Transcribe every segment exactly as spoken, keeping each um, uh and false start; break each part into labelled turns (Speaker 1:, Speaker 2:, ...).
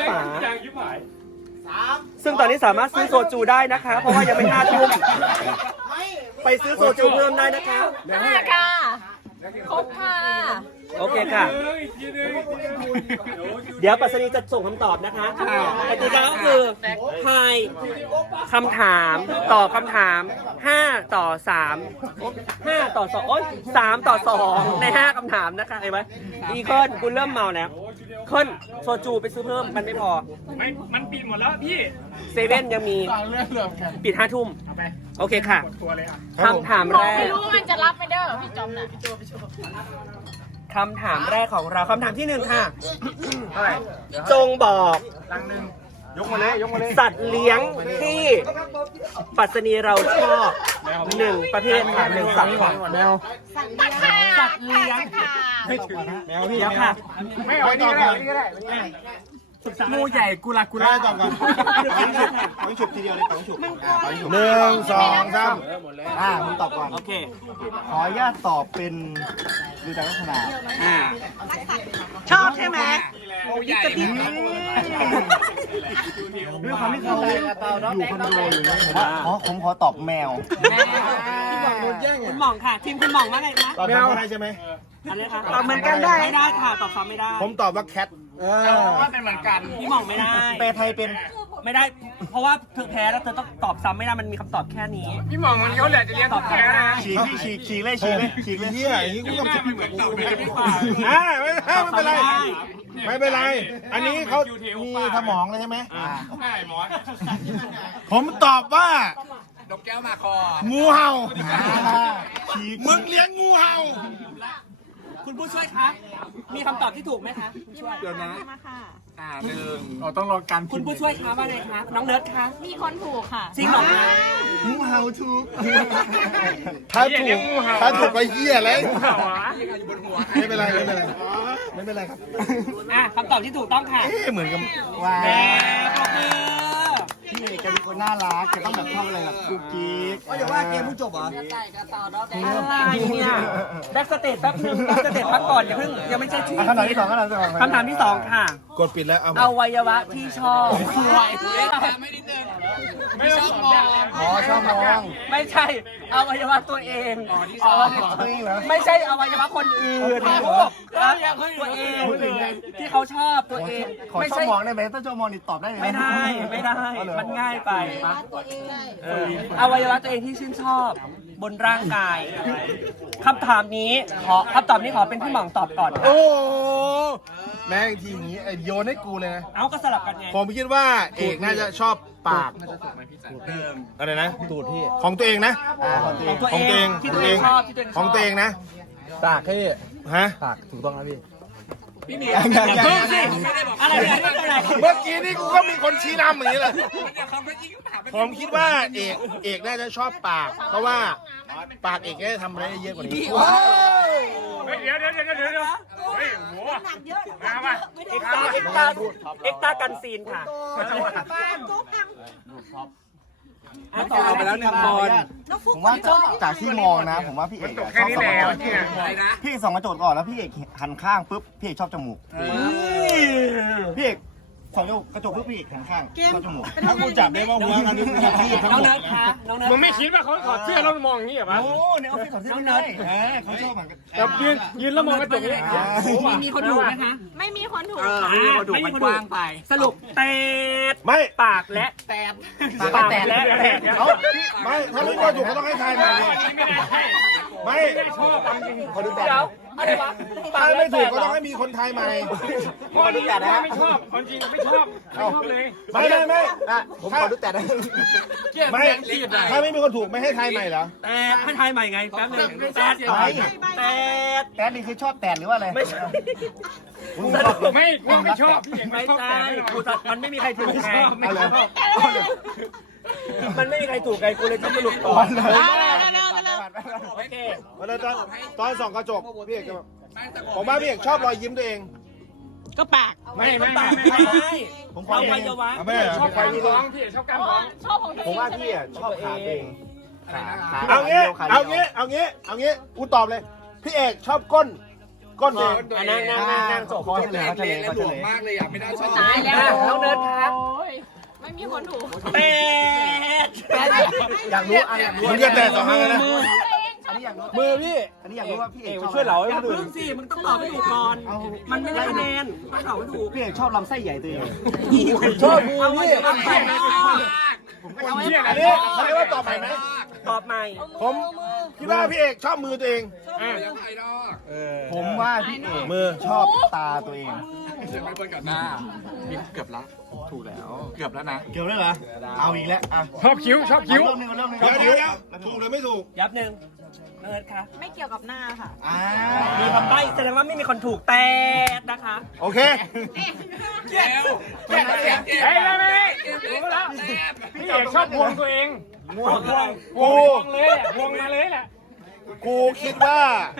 Speaker 1: ฝาซึ่งตอนนี้สามารถซื้อโซจูได้นะคะเพราะว่ายังไม่ห้าทุ่มไปซื้อโซจูเพิ่มได้นะคะ
Speaker 2: ห้าค่ะครบค่ะ
Speaker 1: โอเคค่ะเดี๋ยวปัสนีจะส่งคำตอบนะคะกติกาก็คือทายคำถามตอบคำถามห้าต่อสามห้าต่อสองโอ๊ยสามต่อสองในห้าคำถามนะคะเห็นไหมอีเคิลคุณเริ่มเมาแล้วเคิลโซจูไปซื้อเพิ่มมันไม่พอ
Speaker 3: ไม่มันปิดหมดแล้วพี่
Speaker 1: เซเว่นยังมีปิดห้าทุ่มโอเคค่ะคำถามแรก
Speaker 2: ไม่รู้มันจะรับไม่ได้พี่จอมน่ะพี่โจพี่โจ
Speaker 1: คำถามแรกของเราคำถามที่หนึ่งค่ะจงบอกยกมาเลยยกมาเลยสัตว์เลี้ยงที่ปัสนีเราชอบหนึ่งประเภทค่ะหนึ่งสัตว์ค่ะแมวสัตว์เลี้ยงไม่ถึงแมวพี่ค่ะ
Speaker 3: ไม่เอานี่ก็ได้นี่ก็ได้งูใหญ่กุลากุลา
Speaker 4: จอมกันต้องฉุบทีเดียวเลยต้องฉุบหนึ่งสองสามอ่าผมตอบก่อน
Speaker 1: โอเค
Speaker 4: ขออนุญาตตอบเป็นดูจากลักษณะ
Speaker 1: อ่า
Speaker 2: ชอบใช่ไหม
Speaker 3: ใหญ่
Speaker 4: ด้วยความที่เขาอยู่คอนโดอยู่นะผมว่าอ๋อผมขอตอบแมว
Speaker 1: คุณหม่องค่ะทีมคุณหม่องว่าไงคะ
Speaker 4: ตอบแมวอะไรใช่ไหม
Speaker 1: อะไรคะตอบเหมือนกันได้ไม่ได้ค่ะตอบซ้ำไม่ได้
Speaker 4: ผมตอบว่าแคทเออ
Speaker 3: ว่าเป็นเหมือนกัน
Speaker 1: พี่หม่องไม่ได้
Speaker 4: แปลไทยเป็น
Speaker 1: ไม่ได้เพราะว่าเธอแพ้แล้วเธอต้องตอบซ้ำไม่ได้มันมีคำตอบแค่นี้
Speaker 3: พี่หม่องมันเขาเหลือจะเรียนตอบแพ้นะ
Speaker 4: ฉีกฉีกฉีกเลยฉีกเลยฉีกเลยเฮียอย่างนี้กูต้องฉีกเหมือนกูไม่เป็นไรไม่เป็นไรอันนี้เขามีสมองเลยใช่ไหม
Speaker 3: ใช่หมอน
Speaker 4: ผมตอบว่า
Speaker 3: ดกแก้วมาคอ
Speaker 4: งูเห่ามึงเลี้ยงงูเห่า
Speaker 1: คุณผู้ช่วยคะมีคำตอบที่ถูกไหมคะ
Speaker 3: เดี๋ยวนะอ่าหนึ่งเราต้องรอการ
Speaker 1: คุณผู้ช่วยคะว่าไงคะน้องเนิร์ดคะ
Speaker 2: มีคนถูกค่ะ
Speaker 1: จริงเหรอคะ
Speaker 4: งูเห่าถูกถ้าถูกถ้าถูกไปเหี้ยเลยไม่เป็นไรไม่เป็นไรไม่เป็นไรครับ
Speaker 1: อ่ะคำตอบที่ถูกต้องค่ะ
Speaker 4: เอ๊ะเหมือนกับว่า
Speaker 1: แม่ปรบมือ
Speaker 4: พี่เอกแกเป็นคนน่ารักแกต้องแบบชอบอะไรแบบกุ๊กกิ๊ก
Speaker 1: อย่าว่าเกมผู้จบเหรออะไรเนี่ยแบ็กสเตจแป๊บนึงแบ็กสเตจพักก่อนอย่าเพิ่งยังไม่ใช่ชื่อ
Speaker 4: คำถามที่สองคำถามที่สอง
Speaker 1: คำถามที่สองค่ะ
Speaker 4: กดปิดแล้ว
Speaker 1: อวัยวะที่ชอบ
Speaker 3: สวยไม่นิดนึงไม่ชอบมอง
Speaker 4: อ๋อชอบมอง
Speaker 1: ไม่ใช่อวัยวะตัวเอง
Speaker 4: อ๋อตัวเองเหรอ
Speaker 1: ไม่ใช่อวัยวะคนอื่นตัวเองที่เขาชอบตัวเอง
Speaker 4: ขอชอบมองได้ไหมถ้าชอบมองนี่ตอบได้ไหม
Speaker 1: ไม่ได้ไม่ได้มันง่ายไปอวัยวะตัวเองที่ชื่นชอบบนร่างกายคำถามนี้ขอคำตอบนี้ขอเป็นพี่หม่องตอบก่อน
Speaker 4: โอ้แม่งทีนี้ไอโยนให้กูเลยนะ
Speaker 1: เอาก็สลับกันไง
Speaker 4: ผมคิดว่าเอกน่าจะชอบปากอะไรนะตูดพี่ของตัวเองนะ
Speaker 1: ของตัวเองที่ตัวเองชอบที่ตัวเอง
Speaker 4: ของตัวเองนะปากพี่ฮะปากถูกต้องนะพี่
Speaker 1: พี่มีอย่าเพิ่งสิอะไรเนี่ย
Speaker 4: เมื่อกี้นี่กูก็มีคนชี้นำอย่างนี้เลยผมคิดว่าเอกเอกน่าจะชอบปากเพราะว่าปากเอกจะทำอะไรได้เยอะกว่านี้
Speaker 3: เดี๋ยวเดี๋ยวเดี๋ยวเดี๋ยวเฮ้ยโหมาป่ะ
Speaker 1: เอ็กตาเอ็กตาเอ็กตากันซีนค่ะ
Speaker 4: ต่อไปแล้วหนึ่งคนผมว่าจากที่มองนะผมว่าพี่เอกชอบสองกระจกพี่สองกระจกก่อนแล้วพี่เอกหันข้างปุ๊บพี่เอกชอบจมูกพี่เอกสองกระจกปุ๊บพี่เอกหันข้างชอบจมูกถ้ากูจับได้ว่าหัวกันนี่คือพี่
Speaker 1: น้องเนิร์ดคะน้องเนิร์ด
Speaker 3: มึงไม่คิดว่าเขาถอดเสื้อแล้วมองอย่างนี้เหรอวะ
Speaker 4: โอ้ในออฟฟิศถอดเสื้อน้องเนิร์ดเขาชอบเหมือนกัน
Speaker 3: แบบยืนยืนแล้วมองกระจกนี้
Speaker 1: มีคนถูกนะคะ
Speaker 2: ไม่มีคนถูก
Speaker 1: ไม่มีคนถูกมันกว้างไปสรุปเตด
Speaker 4: ไม่
Speaker 1: ปากและแตดปากและแตด
Speaker 4: ไม่ถ้าไม่ถูกเขาต้องให้ทายมาไม่
Speaker 3: ชอบจริง
Speaker 4: ขอดูแตด
Speaker 1: อะไรวะ
Speaker 4: ถ้าไม่ถูกก็ต้องให้มีคนทายใหม่
Speaker 3: ขอดูแตดนะไม่ชอบคนจริงไม่ชอบไม่ชอบเลย
Speaker 4: ไม่ไม่ไม่ผมขอดูแตดนะไม่ถ้าไม่มีคนถูกไม่ให้ทายใหม่เหรอ
Speaker 1: แต่ให้ทายใหม่ไงแป๊บนึงแตดแตด
Speaker 4: แตดนี่คือชอบแตดหรือว่าอะไร
Speaker 1: ไม่ใช่
Speaker 3: ไม่ไม่ชอบ
Speaker 1: ไม่ใช่มันไม่มีใครถูกไงมันไม่มีใครถูกไงกูเลยจะสรุปก่อนโอเค
Speaker 4: ตอนตอนสองกระจกพี่เอกผมว่าพี่เอกชอบรอยยิ้มตัวเอง
Speaker 2: ก็ปาก
Speaker 3: ไม่ไม่ไม่
Speaker 1: ไม่ผมความ
Speaker 4: วัยวะไม่
Speaker 3: ชอบการท้องพี่ชอบการท้อง
Speaker 2: ชอบของตัวเอง
Speaker 4: ผมว่าพี่อ่ะชอบขาเองเอางี้เอางี้เอางี้เอางี้กูตอบเลยพี่เอกชอบก้นก้นเอง
Speaker 1: นั่งนั่งนั่งนั่งโจคอ
Speaker 4: เฉลยเฉลยเฉลย
Speaker 3: มากเลยอ่ะไม่ได้ชอบ
Speaker 1: ตายแล้วน้องเ
Speaker 2: คนถูก
Speaker 1: แปด
Speaker 4: อยากรู้อ่ะอยากรู้
Speaker 5: มึงจะแตะสองมือนะ
Speaker 4: อันนี้อยากรู้
Speaker 5: มือพี่
Speaker 4: อันนี้อยากรู้ว่าพี่เอกชอบ
Speaker 5: ช่วยเหลาให้
Speaker 1: อย่า
Speaker 5: คนอื่
Speaker 1: พึ่
Speaker 5: น
Speaker 1: งสิมึงต้องตอบให้ถูกก่อน มันไม่ได้คะแนนต้องตอบให้ถูก
Speaker 4: พี่เอกชอบลำไส้ใหญ่ตัวเอง
Speaker 5: ชอบมือ
Speaker 1: เอาไว้
Speaker 5: พี่
Speaker 1: เดี๋ยวมันไปนะ
Speaker 5: อันนี้เขาเรียกว่าตอบใหม่ไหม
Speaker 1: ตอบใหม่
Speaker 5: ผมคิดว่าพี่เอกชอบมือตัวเอง
Speaker 4: ผมว่าพี่เอก
Speaker 5: มือ
Speaker 4: ชอบตาตัวเอง
Speaker 6: เกือบแล้วถูกแล้ว เกือบแล้วนะ
Speaker 4: เกี่ยวได้เหรอเอาอีกแล้วอ่ะ
Speaker 3: ชอบคิ้วชอบคิ้ว
Speaker 4: เริ่มหนึ่งเริ่มหนึ่ง
Speaker 5: เดี๋ยวเดี๋ยวเดี๋ยวถูกหรือไม่ถูก
Speaker 1: ยับหนึ่งเนิร์ดคะ
Speaker 2: ไม่เกี่ยวกับหน้าค่ะ
Speaker 4: อ่า
Speaker 1: มีคำใบ้แสดงว่าไม่มีคนถูกแต่นะคะ
Speaker 5: โอเค
Speaker 3: เฮ้ยไม่ไม่รู้แล้วพี่เอกชอบพวงตัวเอง
Speaker 5: ง่วง
Speaker 3: พวงพ
Speaker 5: กู
Speaker 3: วงเลยแหละพวงมาเลยแหละ
Speaker 5: กูคิดว่า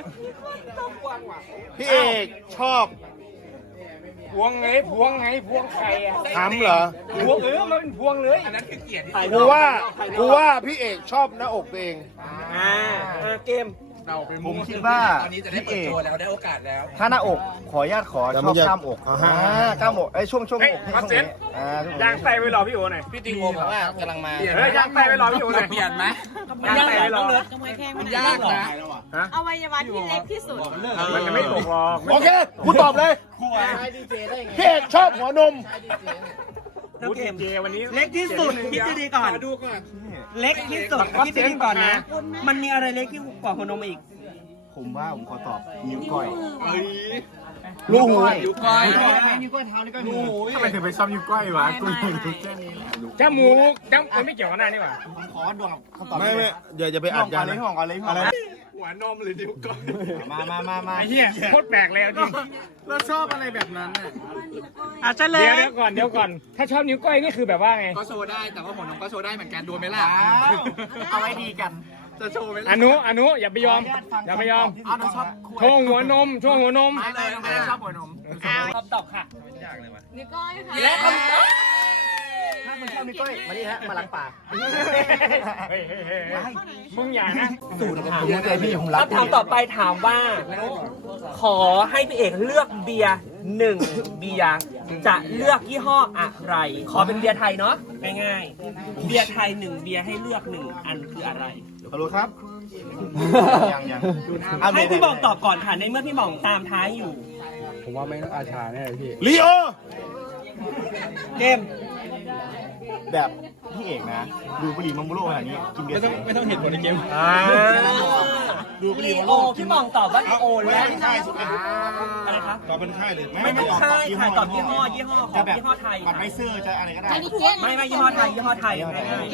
Speaker 5: พี่เอกชอบ
Speaker 3: พวงไงพวงไงพวงไข่อะ
Speaker 5: ทำเหรอ
Speaker 3: พวงเออมันเป็นพวงเลย
Speaker 5: กูว่ากูว่าพี่เอกชอบหน้าอกตัวเอง
Speaker 1: อ่าอ่าเกม
Speaker 4: ผมคิดว่าพี่เอกถ้าหน้าอกขออนุญาตขอ
Speaker 5: แต่
Speaker 4: ช
Speaker 5: มั
Speaker 4: อน บ
Speaker 5: จะ
Speaker 4: กล้ามอก
Speaker 5: อ่า
Speaker 4: อ่า
Speaker 5: ฮะ
Speaker 4: กล้ามอกไอ้ยช่วงช่วงอกที่ช่วงนี้อ่าช่วง
Speaker 3: ยางใส่ไว้รอพี่โอหน่อย
Speaker 6: พี่ติงโมบอกว่ากำลังมา
Speaker 3: เฮ้ยยางใส่ไว้รอพี่โอหน่อย
Speaker 6: เปลี่ยนไหม
Speaker 1: มันยากเหรอน้องเนิร์ด
Speaker 2: กระมวยแข้ง
Speaker 6: มัน
Speaker 2: น
Speaker 6: ยากนะ
Speaker 2: อวัยวะที่เล็กที่สุด
Speaker 3: มันจะไม่ตกหรอก
Speaker 5: โอเคกูตอบเลยพี่เอกชอบหัวนม
Speaker 1: น้องเกม
Speaker 3: เจวันนี้
Speaker 1: เล็กที่สุดคิดดีๆก่อน เล็กที่สุดคิดดีๆก่อนนะ มันมีอะไรเล็กที่กว่าหัวนมอีก
Speaker 4: ผมว่าผมขอตอบนิ้วก้อย
Speaker 5: ลูกหู
Speaker 6: นิ้วก้อย
Speaker 4: นิ้วก้อยเท้านิ้วก้อยมือ
Speaker 3: ทำไมถึงไปซ้อมนิ้วก้อยวะกูยังรู้แค่นี้จมูกจมูกไม่เกี่ยวกับหน้านี่หว่า
Speaker 4: ผมขอดวงกับคำตอบ
Speaker 5: ไม่
Speaker 4: นี้
Speaker 5: ไม่อย่าอย่าไป
Speaker 4: พี่ห
Speaker 5: อั
Speaker 4: ม่
Speaker 5: ด
Speaker 4: องก่
Speaker 5: ยา
Speaker 4: อนเลย
Speaker 5: นะ
Speaker 4: พี่หม่องก่อนเลยพี่หม่อง
Speaker 6: หัวนมหรือนิ้วก้อย
Speaker 4: มามามามา
Speaker 3: ไอ้เหี้ยโคตรแปลกเลยจริง
Speaker 6: เราชอบอะไรแบบนั้นน่ะ
Speaker 1: อาจจะเล
Speaker 3: เดี๋ยวย เดี๋ยวก่อนเดี๋ยวก่อน ถ้าชอบนิ้วก้อยนี่คือแบบว่าไง
Speaker 6: ก็โชว์ได้แต่ว่าหัวนมก็โชว์ได้เหมือนกันดูไหมล่ะ
Speaker 4: เอาไว้ดีกัน
Speaker 6: จะโชว์ไหม
Speaker 3: อ
Speaker 6: ล่ะ
Speaker 3: นุอนุอย่าไปยอม อย่าไปยอม
Speaker 4: เอาเราชอบ
Speaker 3: โชว์หัวนมโชว์หัวนม
Speaker 6: ไม่เลยไม่ได้ชอบหัวนม
Speaker 1: คำตอบค่ะ
Speaker 2: นิ้วก้อยค่ะ
Speaker 1: และคำตอบ
Speaker 4: ถ้าคุณชอบนิ้วก้อยมาดิฮะมาลังปาก
Speaker 3: เฮ้ยเฮ้ยเฮ้ยเฮ้ยมึงอย่านะ
Speaker 1: สูตรถาม
Speaker 4: ผมรู้ใจพี่ผมรัก
Speaker 1: คำถามต่อไปถามว่า ขอให้พี่เอกเลือกเบียร์หนึ่งเบียร์จะเลือกยี่ห้ออะไร ขอเป็นเบียร์ไทยเนาะง่ายๆเบียร์ไทยหนึ่งเบียร์ให้เลือกหนึ่งอันคืออะไร
Speaker 4: ฮัลโหลครับยังยัง
Speaker 1: ให้พี่หมองตอบก่อนค่ะในเมื่อพี่หมองตามท้ายอยู่
Speaker 5: ผมว่าไม่ต้องอาชาแน่พี่
Speaker 4: ลีโอ
Speaker 1: เกม
Speaker 4: แบบพี่เอกนะ ดูบุหรี่มัมโบโร่ขนาดนี้กินเบียร์ไม่ต้องเห็นผลในเกม
Speaker 1: อ่า
Speaker 4: ดูบุห
Speaker 1: ลี
Speaker 4: รี่มัม
Speaker 1: โอ
Speaker 4: โบโร่
Speaker 1: พี่หมองตอบว่าลีโอและอะไรคะ
Speaker 5: ตอบเป็นค่ายเลย
Speaker 1: ไม่ไม่ใช่ค่ะตอบยี่ห้อยี่ห้อของยี่ห้อไทย
Speaker 4: ปัดไบเซอร์จะอะไรก็ได้
Speaker 1: ไม่ไม่ยี่ห้อไทยยี่ห้อไทยง่าย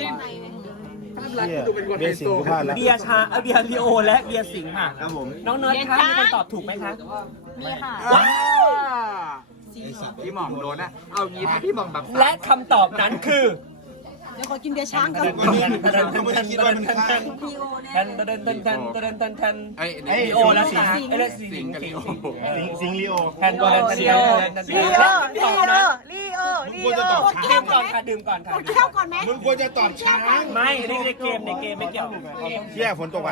Speaker 5: เบสิกกูพลาดแล้ว
Speaker 1: ๆเบียร์ชาเอ่อเบียร์ลีโอและเบียร์สิงห์ค่ะ
Speaker 4: ครับผม
Speaker 1: น้องเนิร์ดคะมีคนตอบถูกไหมคะ
Speaker 2: มีค่ะ
Speaker 1: ว้าว
Speaker 6: พี่หม่อมโดนนะเอางี้ถ้าพี่หม่อมแบบ
Speaker 1: และคำตอบนั้นคือ
Speaker 2: เดี๋ยวขอกินเบียร์ช้างก่อน
Speaker 5: คิดว่าเป็นค่าย
Speaker 1: แทนแทนแทนแทนแทนแทนแทน
Speaker 6: ไอ้
Speaker 1: ลีโอและสิงห์เอ้ยและสิง
Speaker 6: สิง
Speaker 1: ห์
Speaker 6: กับ
Speaker 1: สิ
Speaker 6: ลี
Speaker 1: ง
Speaker 6: โอ
Speaker 1: ห์
Speaker 4: สิงสิงลีโอ
Speaker 1: แทนแทนแทนแทนแทน
Speaker 2: ลีโอลีโอลีโอลีโอ
Speaker 1: ดื่มก่อนค่ะดื่มก่อนค่ะ
Speaker 2: เข้าก่อนไหม
Speaker 5: มึงควรจะตอบช้าง
Speaker 1: ไม่ในในเกมในเกมไม่เกี่ยว
Speaker 5: เชี่ยฝนตกอ่ะ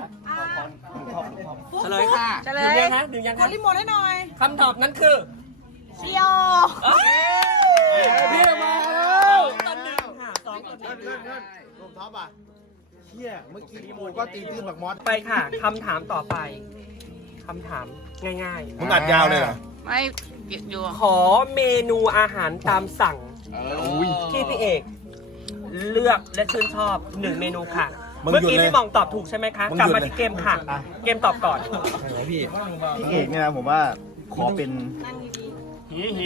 Speaker 1: เฉลยค่ะ
Speaker 2: เฉล
Speaker 1: ดื่ม
Speaker 2: ย
Speaker 1: ยังคะดื่มยัง
Speaker 2: ก
Speaker 1: คะ
Speaker 2: ดรีโมทให้หน่อย
Speaker 1: คำตอบนั้นคือ
Speaker 2: ลีโอ
Speaker 5: พี่มาแล้ว
Speaker 1: ตอนหนึ่งค่ะสองต่อหนึ่ง
Speaker 5: ลมท็อปอ่ะเชี่ยเมื่อกี้กูก็ตีตื้นบักมอส
Speaker 1: ไปค่ะคำถามต่อไปคำถามง่าย
Speaker 5: มึงอัดยาวเลยเหรอ
Speaker 2: ไม่อยู่
Speaker 1: ๆ ขอเมนูอาหารตามสั่งที่พี่เอกเลือกและชื่นชอบหนึ่งเมนูค่ะ
Speaker 5: มึง
Speaker 1: เมื่อ
Speaker 5: หยุด
Speaker 1: กี้
Speaker 5: เลย
Speaker 1: พี่หมองตอบถูกใช่ไหมคะ
Speaker 5: มึง
Speaker 1: กลับ
Speaker 5: หยุด
Speaker 1: มา
Speaker 5: เลย
Speaker 1: ที่เกมค่ะ เกมตอบก่อน
Speaker 4: พี่เอกเนี่ยนะผมว่าขอเป็น
Speaker 3: หีหี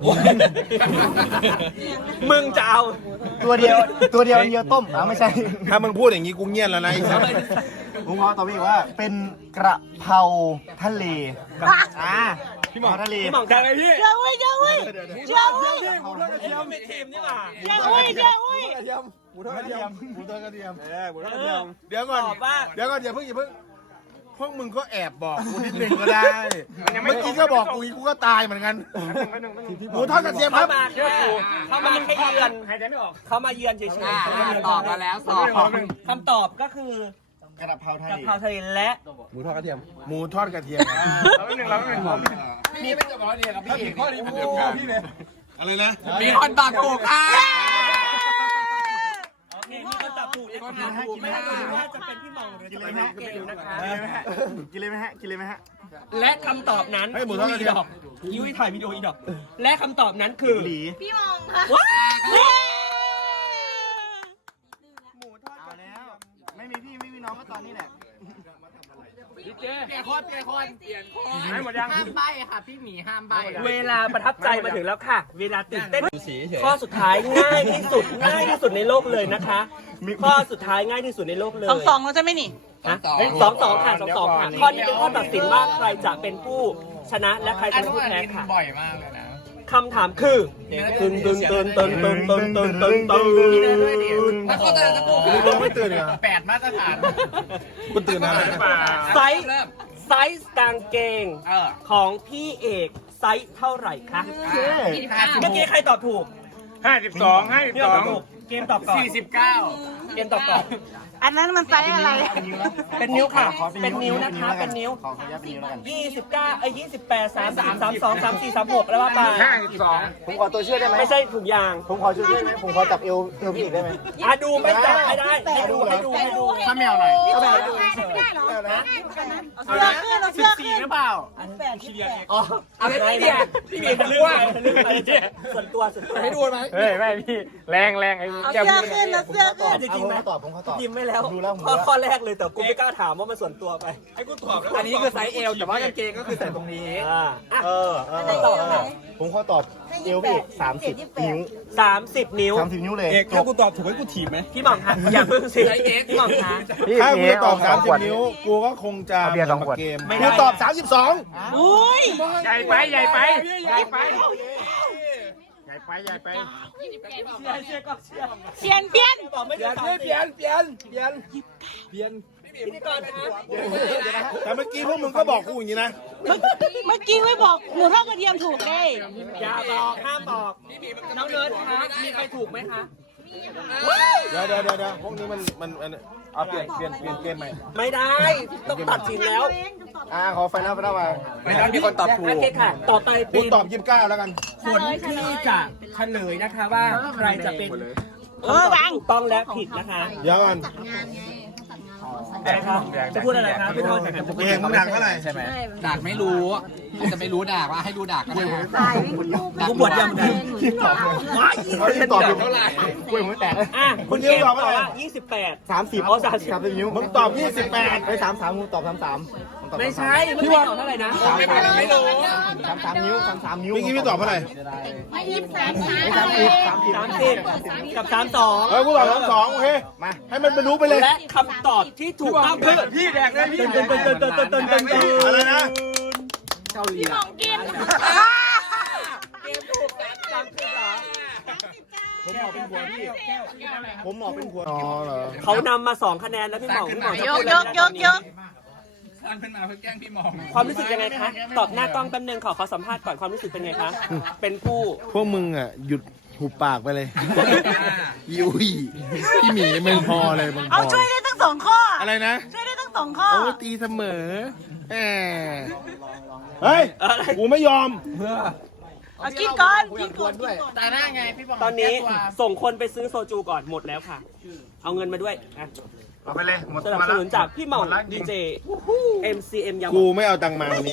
Speaker 1: มึงจะเอา
Speaker 4: ตัวเดียวตัวเดียวเดียวต้มอ่ะไม่ใช่
Speaker 5: ถ้ามึงพูดอย่างนี้กูเงียบแล้วนะไอ้สัส
Speaker 4: ผมขอตอบพี่ว่าเป็นกระเพราทะเลอ่าพี่หมอทะเล
Speaker 1: พี่หมองจะอะไรพี่
Speaker 2: เจ้าเว้ยเจ้าเว้ยเจ้าเว้ย
Speaker 1: หมูทอดกระเทียมเป็นทีมนี่หว่า
Speaker 2: เจ้าเว้ยเจ้าเว้ย
Speaker 5: หมูทอดกระเทียมหมูทอดกระเทียม
Speaker 4: เออหมูทอดกระ
Speaker 1: เอ
Speaker 4: เทีย
Speaker 1: อ
Speaker 4: ม
Speaker 5: เดี๋ยวก่อน
Speaker 1: ตอบว่า
Speaker 5: เดี๋ยวก่อนอย่าเพิ่งอย่าเพิ่งพวกมึงก็แอบบอกกูนิดนึงก็ได้ เมื่อกี้ก็บอกกูอีกกูก็ตายเหมือนกัน หมูทอดกระเทียมค
Speaker 1: เข้า
Speaker 5: รับ
Speaker 1: มาแค่เข้ามาแค่เยือน
Speaker 3: หายใจไม่ออก
Speaker 1: เขามาเยือนเฉย
Speaker 6: อ่า
Speaker 1: ๆ
Speaker 6: ตอบมาแล้วตอบ
Speaker 1: คำตอบก็คือก
Speaker 4: ระเพราทะ
Speaker 1: กะ
Speaker 4: เล
Speaker 1: เพราทะเลและ
Speaker 5: หมูทอดกระเทียม หมูทอดกระเทียม
Speaker 3: เราไม่หนึ่งเราไม่หนึ่ง
Speaker 6: มีไม่จะบอกว่าเนี่ยกับพี่เอกข้อนี้ผม
Speaker 5: พี่เลยอะไรนะ
Speaker 6: มีคนตอบถูกค่ะ
Speaker 1: อบถูกคำถามถูกไม่รู้ว่าจะเป็นพี่หมองหรือจะเป็นน้องเกลนะคะ
Speaker 4: กินเลยไหมฮะ กินเลยไหมฮะ
Speaker 1: และคำตอบนั้น
Speaker 5: ให้หมูทอดกระเทียม
Speaker 1: ดอกยุ้ยถ่ายวิดีโออีดอก และคำตอบนั้นคือ
Speaker 4: หลี
Speaker 2: พี่มองค่ะ
Speaker 1: ว้าว
Speaker 4: หมูทอดเอาแล้ว ไม่มีพี่ไม่มีน้องก็ตอนนี้แหละ
Speaker 3: ดีเจ
Speaker 6: เปลี่ยนคนเปลี่ยนคนเปลี่ยนคน
Speaker 3: ให้หมดยัง
Speaker 6: ห้ามใบค่ะพี่หมีห้ามใบ
Speaker 1: เวลาประทับใจมาถึงแล้วค่ะ เวลาตื่นเต้นข้อสุดท้ายง่ายที่สุดง่ายที่สุดในโลกเลยนะคะ ข้อสุดท้ายง่ายที่สุดในโลกเลย
Speaker 2: สองสองเราจะไม่หนี
Speaker 1: ฮะสองสองค่ะสองสองค่ะข้อนี้เป็นข้อตัดสินว่าใครจะเป็นผู้ชนะและใครจะเป็นผู้แพ้ค่ะ
Speaker 6: บ่อยมากเลยนะ
Speaker 1: คำถามคือตึนตึนตึนตึนตึนตึนตึนตึนตึน
Speaker 6: แล้วก็จะจะพูด
Speaker 5: มึงไม่ตื่นเหรอ
Speaker 6: แปดมาตรฐาน
Speaker 5: คุณตื่นนาน
Speaker 3: หรือเปล่า
Speaker 1: ไซส์ไซส์กางเกง
Speaker 6: เออ
Speaker 1: ของพี่เอกไซส์เท่าไหร่คะ เมื่อกี้ใครตอบถูก
Speaker 3: ห้าสิบสองห้าสิบ
Speaker 1: พี่
Speaker 3: ส
Speaker 1: ต
Speaker 3: อ
Speaker 1: อบ
Speaker 3: ง
Speaker 1: ถูกเกมตอบก่อน
Speaker 6: สี่สิบเก้า
Speaker 1: เกมตอบก่อน
Speaker 2: อันนั้นมันไซส์อะไร
Speaker 1: เป็นนิ้วค่ะ
Speaker 4: ขอ
Speaker 1: เป็นนิ้วนะคะ เป็นนิ้ว
Speaker 4: ขอขออนุญาตเป็นนิ้วแล้วกัน
Speaker 1: ยี่สิบเก้าเอ้ยยี่สิบแปดสามสามสามสองสามสี่สามหกแล้วว่าไป
Speaker 3: ห้าสิบสอง
Speaker 4: ผมขอตัวช่วยได้ไหม
Speaker 1: ไม่ใช่ถูกอย่าง
Speaker 4: ผมขอช่วยได้ไหมผมขอจับเอวเอวพี่อีกได้ไหม
Speaker 1: อ่ะดูไม่จับไม่ได้ให้ดูให้ดูให้ดู
Speaker 6: ถ้าแมวหน่อย
Speaker 1: ก็แบบให้ดูเฉย
Speaker 2: เสื้อขึ้นเราเสื้อขึ้น
Speaker 6: หรือเปล่า
Speaker 1: อ๋อเอาไม่เดียพี่มีเป็นเรื่องเรื่องอะไรส่วนตัวส่วนตัวให้ดูไหม
Speaker 3: เฮ้ยไม่พี่แรงแรงไอ้
Speaker 2: เอา
Speaker 3: แก้ว
Speaker 2: เสื้อ
Speaker 3: พี่
Speaker 2: ขึ้นเราเสื้อขึ้น
Speaker 1: จริงๆไหม
Speaker 4: ผมขอตอบผมขอตอบ
Speaker 1: ยิ้มไม่แล้ว
Speaker 4: ผมรู้แล้วผม
Speaker 1: ข้อ
Speaker 4: รู้แล้ว
Speaker 1: ข้อแรกเลยแต่กูไม่กล้าถามว่ามันส่วนตัวไปให้กูตอบแล้ว
Speaker 6: อันนี้คือไซส์เอลแต่ว่ากางเกงก็คือใส่ตรงนี้
Speaker 1: อ่าอ่ะ
Speaker 4: เออเออ
Speaker 2: อะไรเอวไหน
Speaker 4: ผมขอตอบเอวพี่อีกสามสิบนิ้ว
Speaker 1: สามสิบนิ้ว
Speaker 4: สามสิบนิ้วเลย
Speaker 5: ถ้ากูตอบถูกให้กูถีบไหม
Speaker 1: พี่หม่อมคะอย่าเพิ่งสิพี่หม่อมคะ
Speaker 5: ถ้ากูตอบสามสิบนิ้ว กูก็คงจะเหมือนกับเกม
Speaker 1: ไม่ได้
Speaker 5: กูตอบสามสิบสอง
Speaker 2: อุ้ย
Speaker 3: ใหญ่ไปใหญ่ไปใหญ่ไปใหญ่ไปใหญ่ไป
Speaker 1: เชื่อก็เชื่อ
Speaker 2: เปลี่ยนเปลี่ยน
Speaker 1: ตอบไม่ได้
Speaker 5: เปลี่ยนเปลี่ยนเปลี่ยนเปลี่ยน
Speaker 1: พิธีกรครับ
Speaker 5: แต่เมื่อกี้พวกมึงก็บอกกูอย่างนี้นะ
Speaker 2: เมื่อกี้ไม่บอกหมูทอดกระเทียมถูกเลย
Speaker 1: อย่าบอกห้ามบอกน้องเนิร์ดคะมีใครถูกไหมคะ
Speaker 5: เดี๋ยวเดี๋ยวเดี๋ยวพวกนี้มันมันมันเอาเปลี่ยนเปลี่ยนเปลี่ยนเกมใหม่
Speaker 1: ไม่ได้ต้องตัดสินแล้ว
Speaker 4: อ่าขอไฟนอลไฟนอลมา
Speaker 6: ไม่ต้องมีคนตอบถูก
Speaker 1: โอเคค่ะ ต่อไป
Speaker 5: กู
Speaker 1: เป็น
Speaker 5: ตอบยี่สิบเก้าแล้วกัน
Speaker 1: คนที่จะเฉลยนะคะว่าใครจะเป็น
Speaker 2: เออวาง
Speaker 1: ถูกต้องและผิดนะคะ
Speaker 5: เดี๋ยวก่อน
Speaker 1: อะไรครับจะพูดอะไรครับพี่ทอดจะพูด
Speaker 5: เพลงมึงดังเท่าไหร่
Speaker 6: ใช่ไหมดากไม่รู้อาจจะไม่รู้ดากว่าให้ดูดากก็ได้
Speaker 1: กูปวดยังไง
Speaker 4: เขาที่ตอบอยู่เท่าไหร่กล้วยหัวแตก
Speaker 1: อ่ะคุณเกมตอบว่ายี่สิบแปด
Speaker 4: สามสิบ
Speaker 1: อ๋อสามสิบ
Speaker 4: สามสิบนิ้ว
Speaker 5: มึงตอบยี่สิบแปด
Speaker 4: ไอ้สามสามผมตอบสามสามผมตอบ
Speaker 1: ไม่ใช่พี่ตอบเท่าไหร่นะ
Speaker 4: สามสามไม่รู้สามสามนิ้วสามสามนิ้ว
Speaker 5: เมื่อกี้พี่ตอบเท่าไหร่
Speaker 4: ไอ้สามสิบสามสิบ
Speaker 1: สามสิบกับสามสอง
Speaker 5: เออกูตอบสามสองโอเค
Speaker 4: มา
Speaker 5: ให้มันบรรลุไปเลย
Speaker 1: และคำตอบที่ถูกต้องคือ
Speaker 5: พี่แดกได้พี่
Speaker 1: ตึนตึนตึนตึนตึนตึนตึนตึน
Speaker 5: อะไรนะ
Speaker 6: เกาหลีอะ
Speaker 1: เกมถูกสามสิบเหรอ
Speaker 4: ผมบอกเป็นผัวพี่ผมบอกเป็นผัว
Speaker 5: อ๋อเหรอ
Speaker 1: เขานำมาสองคะแนนแล้วพี่หมองพี่หมองจะ
Speaker 2: ย
Speaker 1: พู
Speaker 2: ก
Speaker 1: ดอะไร
Speaker 2: ยกยกยก
Speaker 6: สร้างขึ้นมาเพื่อแกล้งพี่มอง
Speaker 1: ความรู้สึกยังไงคะ ตอบหน้ากล้องแป๊บนึงขอขอสัมภาษณ์ก่อนความรู้สึกเป็นไงคะ เป็นผู้
Speaker 5: พวกมึงอ่ะหยุดหุบปากไปเลยยุยพี่หมีมึงพอเลยมึงพ
Speaker 2: เอา
Speaker 5: อ
Speaker 2: ช่วยได้ทั้งสองข้อ
Speaker 5: อะไรนะ
Speaker 2: ช่วยได้ทั้งสองข้อ
Speaker 5: โอ้ตีเสมอแหมเฮ้ย
Speaker 1: อะไร
Speaker 5: กูไม่ยอม
Speaker 2: เอากินก่อนกินก่อน
Speaker 6: ตาหน้าไงพี่บอง
Speaker 1: ตอนนี้ส่งคนไปซื้อโซจูก่อนหมดแล้วค่ะ เอาเงินมาด้วยอ่ะ
Speaker 5: เอาไปเลยหมด
Speaker 1: สนับสนุนจากพี่หม่องดีเจ เอ็ม ซี เอ็ม ยา
Speaker 5: กู
Speaker 1: ว
Speaker 5: ไม่เอาตังค์มาวันนี้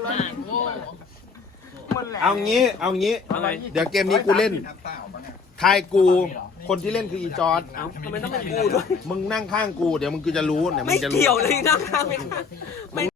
Speaker 5: เอางี้ เอางี้
Speaker 1: เอาไง
Speaker 5: เดี๋ยวเกมนี้กูเล่น ทายกู คนที่เล่นคืออีจอร์ด
Speaker 1: เอ้าทำไมต้องเป็นกูด้วย
Speaker 5: มึงนั่งข้างกู เดี๋ยวมึงกูจะรู้เนี่ยมึ
Speaker 1: ไม่
Speaker 5: งจะรู้
Speaker 1: เกี่ยวเลยนะไม่